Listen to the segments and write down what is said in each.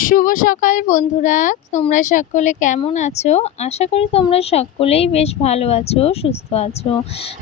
শুভ সকাল বন্ধুরা, তোমরা সকলে কেমন আছো? আশা করি তোমরা সকলেই বেশ ভালো আছো, সুস্থ আছো।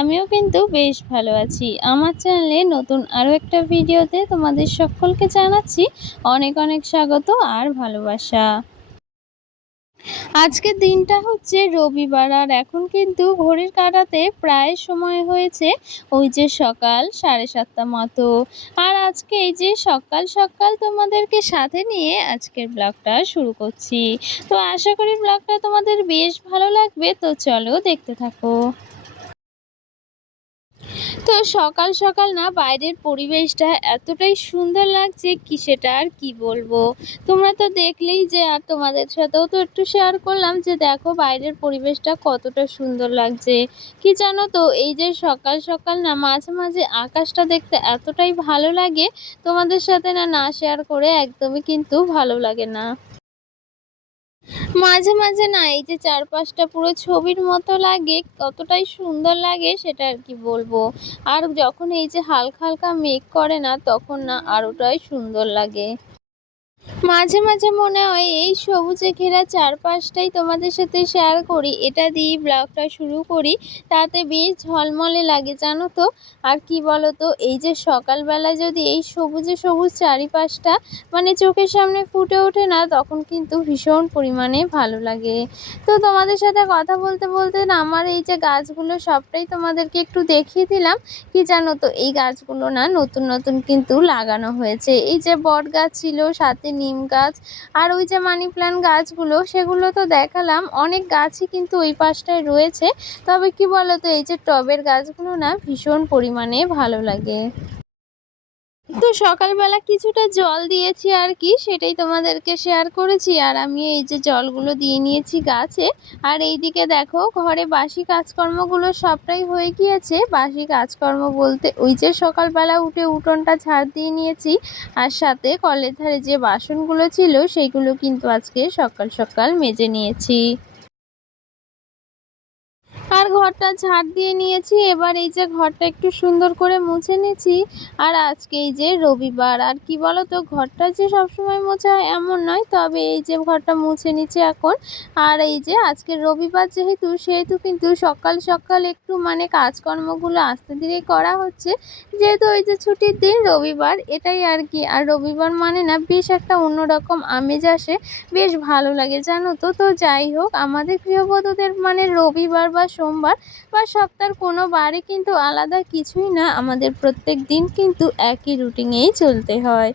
আমিও কিন্তু বেশ ভালো আছি। আমার চ্যানেলে নতুন আরও একটা ভিডিওতে তোমাদের সকলকে জানাচ্ছি অনেক অনেক স্বাগত আর ভালোবাসা। আজকের দিনটা হচ্ছে রবিবার, আর এখন কিন্তু ঘড়ির কাঁটাতে প্রায় সময় হয়েছে ওই যে সকাল 7:30 মতো। আর আজকে এই যে সকাল সকাল তোমাদেরকে সাথে নিয়ে আজকের ব্লগটা শুরু করছি। তো আশা করি ব্লগটা তোমাদের বেশ ভালো লাগবে, তো চলো দেখতে থাকো। তো সকাল সকাল না বাইরের পরিবেশটা এতটাই সুন্দর লাগছে কি সেটা আর কি বলবো। তোমরা তো দেখলেই যে, আর তোমাদের সাথেও তো একটু শেয়ার করলাম যে দেখো বাইরের পরিবেশটা কতটা সুন্দর লাগছে। কি জানো তো, এই যে সকাল সকাল না মাঝে মাঝে আকাশটা দেখতে এতটাই ভালো লাগে, তোমাদের সাথে না না শেয়ার করে একদমই কিন্তু ভালো লাগে না। মাঝে মাঝে না এই যে চারপাশটা পুরো ছবির মতো লাগে, কতটাই সুন্দর লাগে সেটা আর কি বলবো। আর যখন এই যে হালকা হালকা মেঘ করে না, তখন না আরোটাই সুন্দর লাগে। মাঝে মাঝে মনে হয় এই সবুজে ঘেরা চারপাশটাই তোমাদের সাথে শেয়ার করি, এটা দিয়ে ব্লগটা শুরু করি, তাতে বেশ ঝলমলে লাগে জানো তো। আর কি বলো তো, এই যে সকালবেলা যদি এই সবুজে সবুজ চারিপাশটা মানে চোখের সামনে ফুটে ওঠে না, তখন কিন্তু ভীষণ পরিমাণে ভালো লাগে। তো তোমাদের সাথে কথা বলতে বলতে না আমার এই যে গাছগুলো সবটাই তোমাদেরকে একটু দেখিয়ে দিলাম। কি জানো তো, এই গাছগুলো না নতুন নতুন কিন্তু লাগানো হয়েছে। এই যে বট গাছ ছিল, সাথে নিম গাছ, আর ওই যে মানি প্ল্যান্ট গাছগুলো, সেগুলো তো দেখালাম। অনেক গাছই কিন্তু ওই পাশটায় রয়েছে। তবে কি বলতো, এই যে টবের গাছগুলো না ভীষণ পরিমাণে ভালো লাগে। তো সকালবেলা কিছুটা জল দিয়েছি আর কি, সেটাই তোমাদেরকে শেয়ার করেছি। আর আমি এই যে জলগুলো দিয়ে নিয়েছি গাছে। আর এইদিকে দেখো ঘরে বাসি কাজকর্মগুলো সবটাই হয়ে গিয়েছে। বাসি কাজকর্ম বলতে ওই যে সকালবেলা উঠে উঠোনটা ঝাড় দিয়ে নিয়েছি, আর সাথে কলের ধারে যে বাসনগুলো ছিল সেইগুলো কিন্তু আজকে সকাল সকাল মেজে নিয়েছি। আর ঘরটা ঝাড় দিয়ে নিয়েছি। এবার এই যে ঘরটা একটু সুন্দর করে মুছে নিয়েছি। আর আজকে এই যে রবিবার, আর কি বলো তো, ঘরটা যে সবসময় মোছা হয় এমন নয়, তবে এই যে ঘরটা মুছে নিচ্ছে এখন। আর এই যে আজকে রবিবার যেহেতু, সেহেতু কিন্তু সকাল সকাল একটু মানে কাজকর্মগুলো আস্তে ধীরে করা হচ্ছে, যেহেতু ওই যে ছুটির দিন রবিবার, এটাই আর কি। আর রবিবার মানে না বেশ একটা অন্যরকম আমেজ আসে, বেশ ভালো লাগে জানো তো। তো যাই হোক, আমাদের গৃহবধূদের মানে রবিবার বা সোমবার বা সপ্তাহের কোনো বারে কিন্তু আলাদা কিছুই না, আমাদের প্রত্যেক দিন কিন্তু একই রুটিনেই চলতে হয়।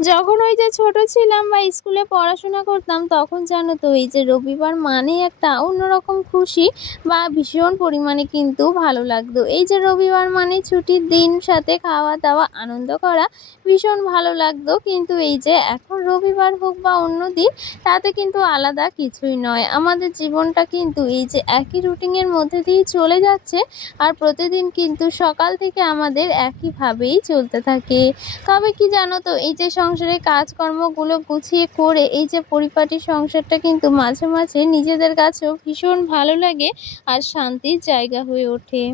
যখন ওই যে ছোট ছিলাম বা স্কুলে পড়াশোনা করতাম, তখন জানো তো এই যে রবিবার মানে একটা অন্যরকম খুশি বা ভীষণ পরিমাণে কিন্তু ভালো লাগতো। এই যে রবিবার মানে ছুটির দিন, সাথে খাওয়া দাওয়া আনন্দ করা, ভীষণ ভালো লাগতো। কিন্তু এই যে এখন রবিবার হোক বা অন্য দিন, তাতে কিন্তু আলাদা কিছুই নয়। আমাদের জীবনটা কিন্তু এই যে একই রুটিনের মধ্যে দিয়েই চলে যাচ্ছে, আর প্রতিদিন কিন্তু সকাল থেকে আমাদের একইভাবেই চলতে থাকে। তবে কি জানো তো, এই যে সংসারের কাজকর্মগুলো গুছিয়ে করে এই যে পরিপাটি সংসারটা কিন্তু মাঝে মাঝে নিজেদের কাছেও ভীষণ ভালো লাগে আর শান্তির জায়গা হয়ে ওঠে।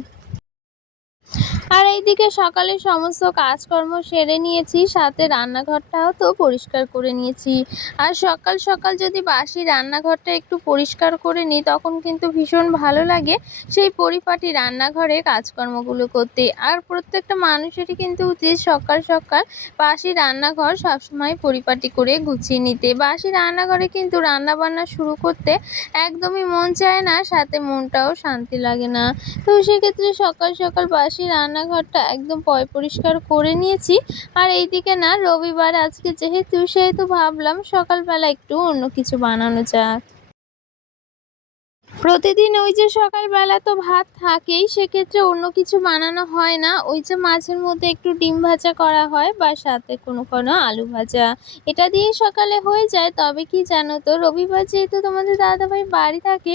আর এইদিকে সকালে সমস্ত কাজকর্ম সেরে নিয়েছি, সাথে রান্নাঘরটাও তো পরিষ্কার করে নিয়েছি। আর সকাল সকাল যদি বাসি রান্নাঘরটা একটু পরিষ্কার করে নিই, তখন কিন্তু ভীষণ ভালো লাগে সেই পরিপাটি রান্নাঘরে কাজকর্মগুলো করতে। আর প্রত্যেকটা মানুষেরই কিন্তু উচিত সকাল সকাল বাসি রান্নাঘর সবসময় পরিপাটি করে গুছিয়ে নিতে। বাসি রান্নাঘরে কিন্তু রান্না বান্না শুরু করতে একদমই মন চায় না, সাথে মনটাও শান্তি লাগে না। তো সেক্ষেত্রে সকাল সকাল বাসি রান্নাঘরটা একদম পরিষ্কার করে নিয়েছি। আর এইদিকে না রবিবার আজকে যেহেতু, সেহেতু ভাবলাম সকালবেলা একটু অন্য কিছু বানানো যাক। প্রতিদিন ওই যে সকালবেলা তো ভাত থাকেই, সেক্ষেত্রে অন্য কিছু বানানো হয় না। ওই যে মাঝের মধ্যে একটু ডিম ভাজা করা হয় বা সাথে কোনো কোনো আলু ভাজা, এটা দিয়ে সকালে হয়ে যায়। তবে কি জানো তো, রবিবার যেহেতু তোমাদের দাদাভাই বাড়ি থাকে,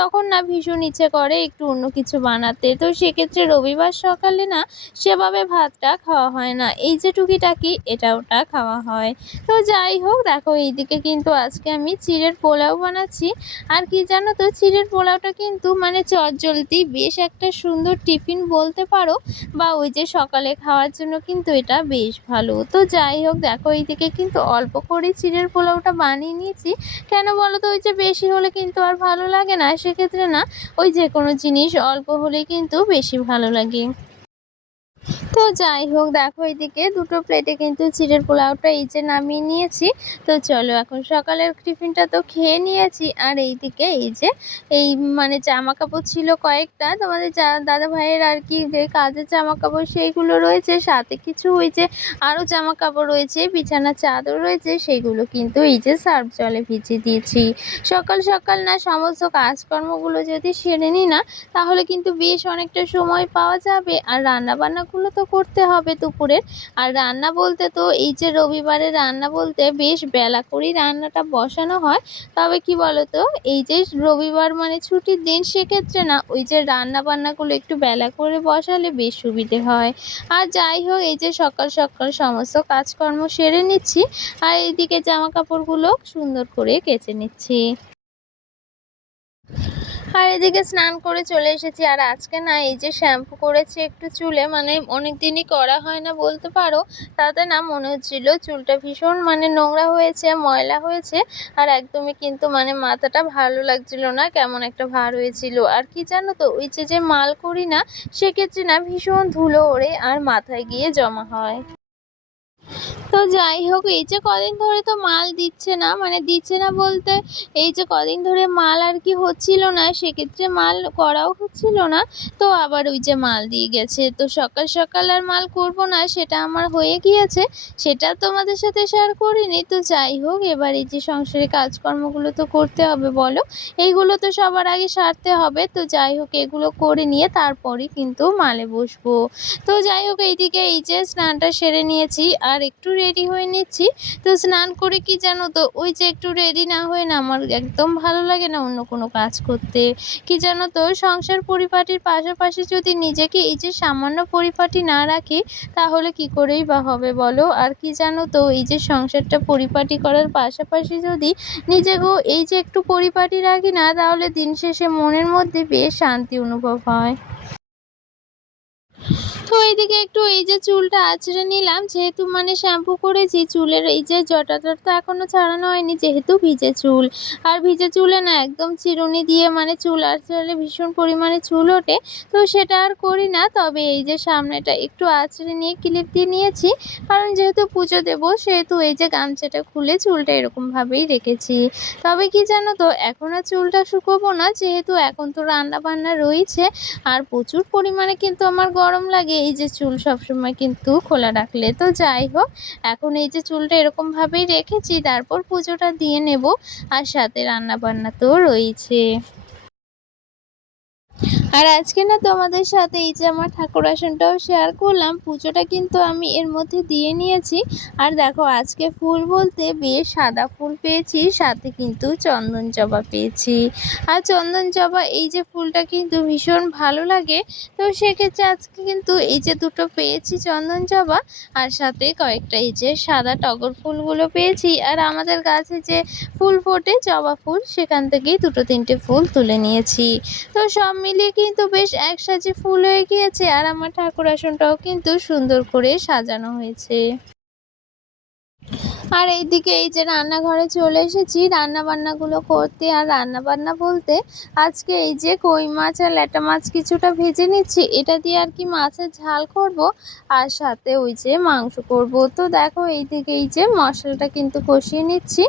তখন না ভীষণ ইচ্ছে করে একটু অন্য কিছু বানাতে। তো সেক্ষেত্রে রবিবার সকালে না সেভাবে ভাতটা খাওয়া হয় না, এই যে টুকিটাকি এটা ওটা খাওয়া হয়। তো যাই হোক, দেখো এইদিকে কিন্তু আজকে আমি চিড়ের পোলাও বানাচ্ছি। আর কি জানো তো, চিড়ের চিড়ের পোলাওটা কিন্তু মানে চটজলদি বেশ একটা সুন্দর টিফিন বলতে পারো, বা ওই যে সকালে খাওয়ার জন্য কিন্তু এটা বেশ ভালো। তো যাই হোক, দেখো এইদিকে কিন্তু অল্প করে চিড়ের পোলাওটা বানিয়ে নিয়েছি। কেন বলো তো, ওই যে বেশি হলে কিন্তু আর ভালো লাগে না, সেক্ষেত্রে না ওই যে কোনো জিনিস অল্প হলেই কিন্তু বেশি ভালো লাগে। তো যাই হোক, দেখো এদিকে দুটো প্লেটে কিন্তু চিড়ের পোলাওটা এই যে নামিয়ে নিয়েছি। তো চলো এখন সকালের টিফিনটা তো খেয়ে নিয়েছি, আর এইদিকে এই যে এই মানে জামা কাপড় ছিল কয়েকটা, তোমাদের দাদা ভাইয়ের আর কি যে কাজের জামা কাপড় সেইগুলো রয়েছে, সাথে কিছু ওই যে আরও জামা কাপড় রয়েছে, বিছানার চাদর রয়েছে, সেগুলো কিন্তু এই যে সার্ফ জলে ভিজিয়ে দিয়েছি। সকাল সকাল না সমস্ত কাজকর্মগুলো যদি সেরে নিই না, তাহলে কিন্তু বেশ অনেকটা সময় পাওয়া যাবে। আর রান্না বান্নাগুলো তো করতে হবে দুপুরের। আর রান্না বলতে তো এই যে রবিবারে রান্না বলতে বেশ বেলা করেই রান্নাটা বসানো হয়। তবে কি বলতো, এই যে রবিবার মানে ছুটির দিন, সেক্ষেত্রে না ওই যে রান্না বান্নাগুলো একটু বেলা করে বসালে বেশ সুবিধে হয়। আর যাই হোক, এই যে সকাল সকাল সমস্ত কাজকর্ম সেরে নিচ্ছি, আর এইদিকে জামা কাপড়গুলো সুন্দর করে কেচে নিচ্ছি। আর এদিকে স্নান করে চলে এসেছি। আর আজকে না এই যে শ্যাম্পু করেছি একটু চুলে, মানে অনেক দিনই করা হয় না বলতে পারো, তাতে না মনে হচ্ছিল চুলটা ভীষণ মানে নোংরা হয়েছে, ময়লা হয়েছে, আর একদমই কিন্তু মানে মাথাটা ভালো লাগছিল না, কেমন একটা ভার হয়েছিল। আর কি জানো তো, ওই যে মাল করি না, সেক্ষেত্রে না ভীষণ ধুলো ওড়ে আর মাথায় গিয়ে জমা হয়। তো যাই হোক, এই যে কদিন ধরে তো মাল দিচ্ছে না, মানে দিচ্ছে না বলতে এই যে কদিন ধরে মাল আর কি হচ্ছিল না, সেক্ষেত্রে মাল করাও হচ্ছিল না। তো আবার ওই যে মাল দিয়ে গেছে, তো সকাল সকাল আর মাল করব না, সেটা আমার হয়ে গিয়েছে, সেটা তোমাদের সাথে শেয়ার করিনি। তো যাই হোক, এবার এই যে সংসারে কাজকর্মগুলো তো করতে হবে বলো, এইগুলো তো সবার আগে সারতে হবে। তো যাই হোক, এগুলো করে নিয়ে তারপরই কিন্তু মালে বসবো। তো যাই হোক, এইদিকে এই যে স্নানটা সেরে নিয়েছি, আর একটু রেডি হয়ে নিচ্ছি। তো স্নান করে কি জানো তো, ওই যে একটু রেডি না হয়ে না আমার একদম ভালো লাগে না অন্য কোনো কাজ করতে। কি জানো তো, সংসার পরিপাটির পাশাপাশি যদি নিজেকে এই যে সামান্য পরিপাটি না রাখি, তাহলে কি করেই বা হবে বলো। আর কি জানো তো, এই যে সংসারটা পরিপাটি করার পাশাপাশি যদি নিজেকেও এই যে একটু পরিপাটি রাখি না, তাহলে দিন শেষে মনের মধ্যে বেশ শান্তি অনুভব হয়। তো এইদিকে একটু এই যে চুলটা আঁচড়ে নিলাম, যেহেতু মানে শ্যাম্পু করেছি, চুলের এই যে জটাটা তো এখনো ছাড়ানো হয়নি, যেহেতু ভিজে চুল। আর ভিজে চুলে না একদম চিরুনি দিয়ে মানে চুল আঁচড়ালে ভীষণ পরিমাণে চুল ওঠে, তো সেটা আর করি না। তবে এই যে সামনেটা একটু আঁচড়ে নিয়ে ক্লিপ দিয়ে নিয়েছি, কারণ যেহেতু পুজো দেবো, সেহেতু এই যে গামছাটা খুলে চুলটা এরকমভাবেই রেখেছি। তবে কি জানো তো, এখন আর চুলটা শুকোবো না, যেহেতু এখন তো রান্না বান্না রয়েছে, আর প্রচুর পরিমাণে কিন্তু আমার গরম লাগে এই যে চুল সবসময় কিন্তু খোলা রাখলে। তো যাই হোক, এখন এই যে চুলটা এরকমভাবেই রেখেছি, তারপর পুজোটা দিয়ে নেব, আর সাথে রান্না বান্না তো রয়েছে। আর আজকে না তোমাদের সাথে এই যে আমার ঠাকুর আসনটাও শেয়ার করলাম, পুজোটা কিন্তু আমি এর মধ্যে দিয়ে নিয়েছি। আর দেখো, আজকে ফুল বলতে বেশ সাদা ফুল পেয়েছি, সাথে কিন্তু চন্দন জবা পেয়েছি। আর চন্দন জবা এই যে ফুলটা কিন্তু ভীষণ ভালো লাগে, তো সেক্ষেত্রে আজকে কিন্তু এই যে দুটো পেয়েছি চন্দন জবা, আর সাথে কয়েকটা এই যে সাদা টগর ফুলগুলো পেয়েছি। আর আমাদের গাছে যে ফুল ফোটে জবা ফুল, সেখান থেকেই দুটো তিনটে ফুল তুলে নিয়েছি। তো সব মিলিয়ে কিন্তু বেশ একসাথে ফুল হয়ে গিয়েছে, আর আমার ঠাকুর আসনটাও কিন্তু সুন্দর করে সাজানো হয়েছে। আর এইদিকে এই যে রান্নাঘরে চলে এসেছি রান্না বান্নাগুলো করতে। আর রান্না বান্না বলতে আজকে এই যে কই মাছ আর ল্যাটা মাছ কিছুটা ভেজে নিচ্ছি, এটা দিয়ে আর কি মাছের ঝাল করব, আর সাথে ওই যে মাংস করব। তো দেখো, এইদিকে এই যে মশলাটা কিন্তু কষিয়ে নিচ্ছি,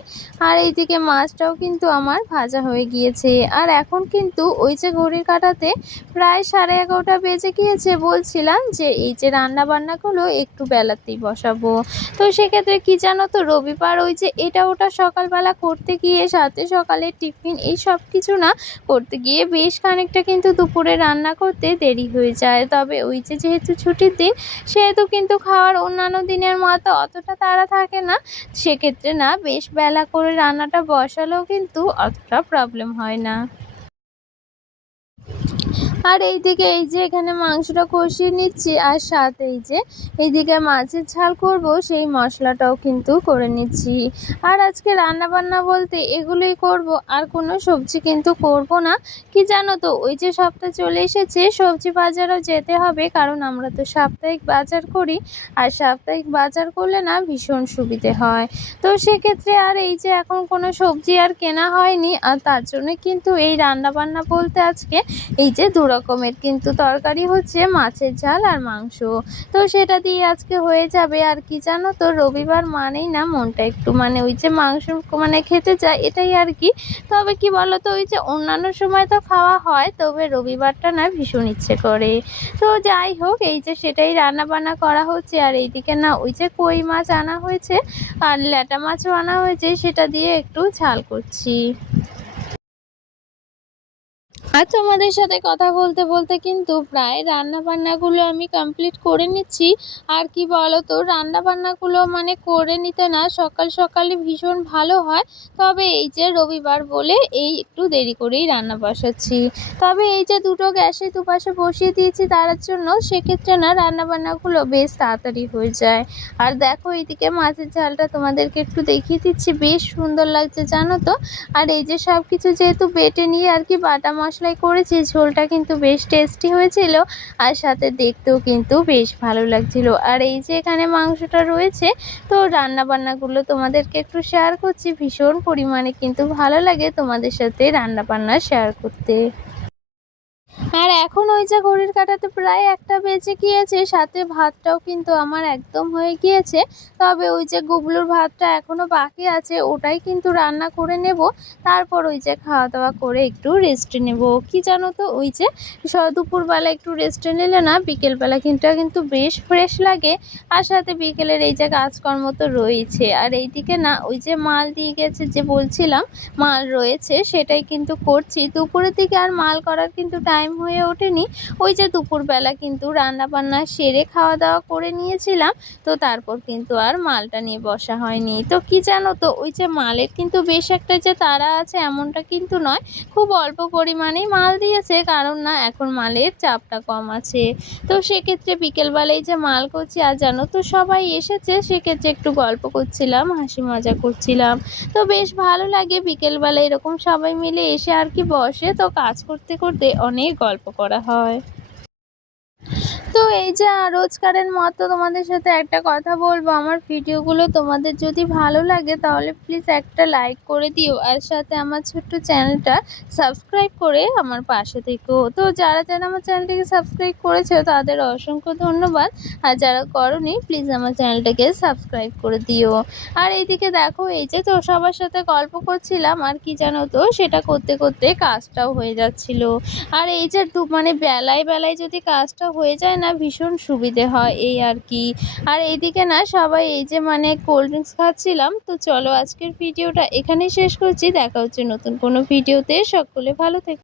আর এইদিকে মাছটাও কিন্তু আমার ভাজা হয়ে গিয়েছে। আর এখন কিন্তু ওই যে ঘড়ির কাঁটাতে প্রায় 11:30 বেজে গিয়েছে। বলছিলাম যে এই যে রান্না বান্নাগুলো একটু বেলাতেই বসাবো। তো সেক্ষেত্রে কি জানো তো, রবিবার ওই যে এটা ওটা সকালবেলা করতে গিয়ে, সাথে সকালের টিফিন এই সব কিছু না করতে গিয়ে বেশ খানিকটা কিন্তু দুপুরে রান্না করতে দেরি হয়ে যায়। তবে ওই যে যেহেতু ছুটির দিন, সেহেতু কিন্তু খাওয়ার অন্যান্য দিনের মতো অতটা তাড়া থাকে না, সেক্ষেত্রে না বেশ বেলা করে রান্নাটা বসালেও কিন্তু অতটা প্রবলেম হয় না। আর এইদিকে এই যে এখানে মাংসটা কষিয়ে নিচ্ছি, আর সাথে এই যে এইদিকে মাছের ঝাল করব সেই মশলাটাও কিন্তু করে নিচ্ছি। আর আজকে রান্না বান্না বলতে এগুলোই করব, আর কোনো সবজি কিন্তু করব না। কি জানো তো, ওই যে সপ্তাহ চলে এসেছে, সবজি বাজারও যেতে হবে, কারণ আমরা তো সাপ্তাহিক বাজার করি, আর সাপ্তাহিক বাজার করলে না ভীষণ সুবিধে হয়। তো সেক্ষেত্রে আর এই যে এখন কোনো সবজি আর কেনা হয়নি, আর তার জন্য কিন্তু এই রান্না বান্না বলতে আজকে এই যে ২ রকমের কিন্তু তরকারি হচ্ছে, মাছের ঝাল আর মাংস। তো সেটা দিয়ে আজকে হয়ে যাবে। আর কি জানো তো, রবিবার মানেই না মনটা একটু মানে ওই যে মাংস মানে খেতে চায়, এটাই আর কি। তবে কি বলো তো, ওই যে অন্যান্য সময় তো খাওয়া হয়, তবে রবিবারটা না ভীষণ ইচ্ছে করে। তো যাই হোক, এই যে সেটাই রান্না বান্না করা হচ্ছে। আর এইদিকে না ওই যে কই মাছ আনা হয়েছে আর ল্যাটা মাছও আনা হয়েছে, সেটা দিয়ে একটু ঝাল করছি। আর তোমাদের সাথে কথা বলতে বলতে কিন্তু প্রায় রান্নাবান্নাগুলো আমি কমপ্লিট করে নিচ্ছি। আর কি বলো তো, রান্নাবান্নাগুলো মানে করে নিতে না সকাল সকালে ভীষণ ভালো হয়। তবে এই যে রবিবার বলে এই একটু দেরি করেই রান্না বসাচ্ছি। তবে এই যে দুটো গ্যাসে দুপাশে বসিয়ে দিয়েছি তার জন্য, সেক্ষেত্রে না রান্নাবান্নাগুলো বেশ তাড়াতাড়ি হয়ে যায়। আর দেখো এইদিকে মাছের ঝালটা তোমাদেরকে একটু দেখিয়ে দিচ্ছি, বেশ সুন্দর লাগছে জানো তো। আর এই যে সব কিছু যেহেতু বেটে নিয়ে আর কি বাটা মশলাই করেছি, ঝোলটা কিন্তু বেশ টেস্টি হয়েছিল, আর সাথে দেখতেও কিন্তু বেশ ভালো লাগছিল। আর এই যে এখানে মাংসটা রয়েছে, তো রান্না বান্নাগুলো তোমাদেরকে একটু শেয়ার করছি, ভীষণ পরিমাণে কিন্তু ভালো লাগে তোমাদের সাথে রান্না বান্না শেয়ার করতে। আর এখন ওই যে ঘড়ির কাঁটাতে প্রায় ১টা বেজে গিয়েছে, সাথে ভাতটাও কিন্তু আমার একদম হয়ে গিয়েছে। তবে ওই যে গুবলুর ভাতটা এখনও বাকি আছে, ওটাই কিন্তু রান্না করে নেব। তারপর ওই যে খাওয়া দাওয়া করে একটু রেস্ট নেব। কি জানো তো, ওই যে দুপুরবেলা একটু রেস্ট নিলে না বিকেলবেলা কিন্তু বেশ ফ্রেশ লাগে। আর সাথে বিকেলের এই যে কাজকর্ম তো রয়েছে। আর এইদিকে না ওই যে মাল দিয়ে গেছে যে বলছিলাম, মাল রয়েছে সেটাই কিন্তু করছি। দুপুরের দিকে আর মাল করার কিন্তু টাইম হয়ে ওঠেনি। ওই যে দুপুরবেলা কিন্তু রান্নাবান্না সেরে খাওয়া দাওয়া করে নিয়েছিলাম, তো তারপর কিন্তু আর মালটা নিয়ে বসা হয়নি। তো কি জানো তো, ওই যে মালের কিন্তু বেশ একটা যে তাড়া আছে এমনটা কিন্তু নয়, খুব অল্প পরিমাণেই মাল দিয়েছে, কারণ না এখন মালের চাপটা কম আছে। তো সেক্ষেত্রে বিকেলবেলায় যে মাল করছি, আর জানো তো সবাই এসেছে, সেক্ষেত্রে একটু গল্প করছিলাম, হাসি মজা করছিলাম। তো বেশ ভালো লাগে বিকেলবেলা এরকম সবাই মিলে এসে আর কি বসে, তো কাজ করতে করতে অনেক গল্প করা হয়। তো এই যে রোজকারের মতো তোমাদের সাথে একটা কথা বলবো, আমার ভিডিওগুলো তোমাদের যদি ভালো লাগে তাহলে প্লিজ একটা লাইক করে দিও, আর সাথে আমার ছোট্ট চ্যানেলটা সাবস্ক্রাইব করে আমার পাশে থেকো। তো যারা যারা আমার চ্যানেলটিকে সাবস্ক্রাইব করেছো তাদের অসংখ্য ধন্যবাদ, আর যারা করোনি প্লিজ আমার চ্যানেলটাকে সাবস্ক্রাইব করে দিও। আর এইদিকে দেখো, এই যে তো সবার সাথে গল্প করছিলাম, আর কি জানো তো, সেটা করতে করতে কাজটাও হয়ে যাচ্ছিল। আর এই যে মানে বেলায় বেলায় যদি কাজটা হয়ে যায় না ভীষণ সুবিধে হয়, এই আর কি। আর এইদিকে না সবাই এই যে মানে কোল্ড ড্রিঙ্কস খাচ্ছিলাম। তো চলো আজকের ভিডিওটা এখানেই শেষ করছি, দেখা হচ্ছে নতুন কোনো ভিডিওতে। সকলে ভালো থেকো।